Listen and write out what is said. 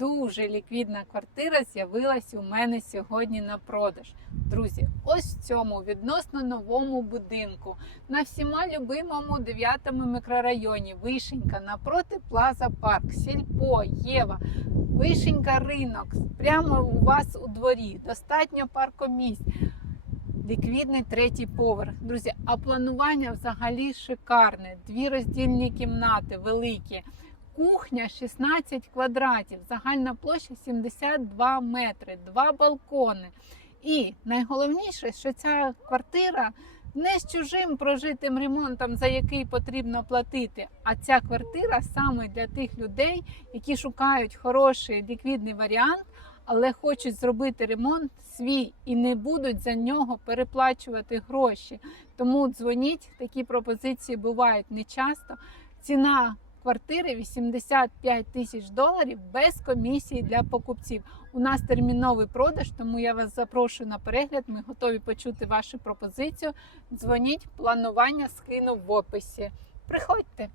дуже ліквідна квартира з'явилась у мене сьогодні на продаж. Друзі, ось в цьому відносно новому будинку на всіма любимому 9 мікрорайоні Вишенька напроти Плаза Парк, Сільпо, Єва, Вишенька ринок. Прямо у вас у дворі. Достатньо паркомісць. Ліквідний третій поверх. Друзі, а планування взагалі шикарне. Дві роздільні кімнати великі. Кухня 16 квадратів, загальна площа 72 метри, два балкони. І найголовніше, що ця квартира не з чужим прожитим ремонтом, за який потрібно платити. А ця квартира саме для тих людей, які шукають хороший ліквідний варіант, але хочуть зробити ремонт свій і не будуть за нього переплачувати гроші. Тому дзвоніть, такі пропозиції бувають нечасто. Ціна квартири 85 тисяч доларів без комісії для покупців. У нас терміновий продаж, тому я вас запрошую на перегляд. Ми готові почути вашу пропозицію. Дзвоніть, планування скину в описі. Приходьте.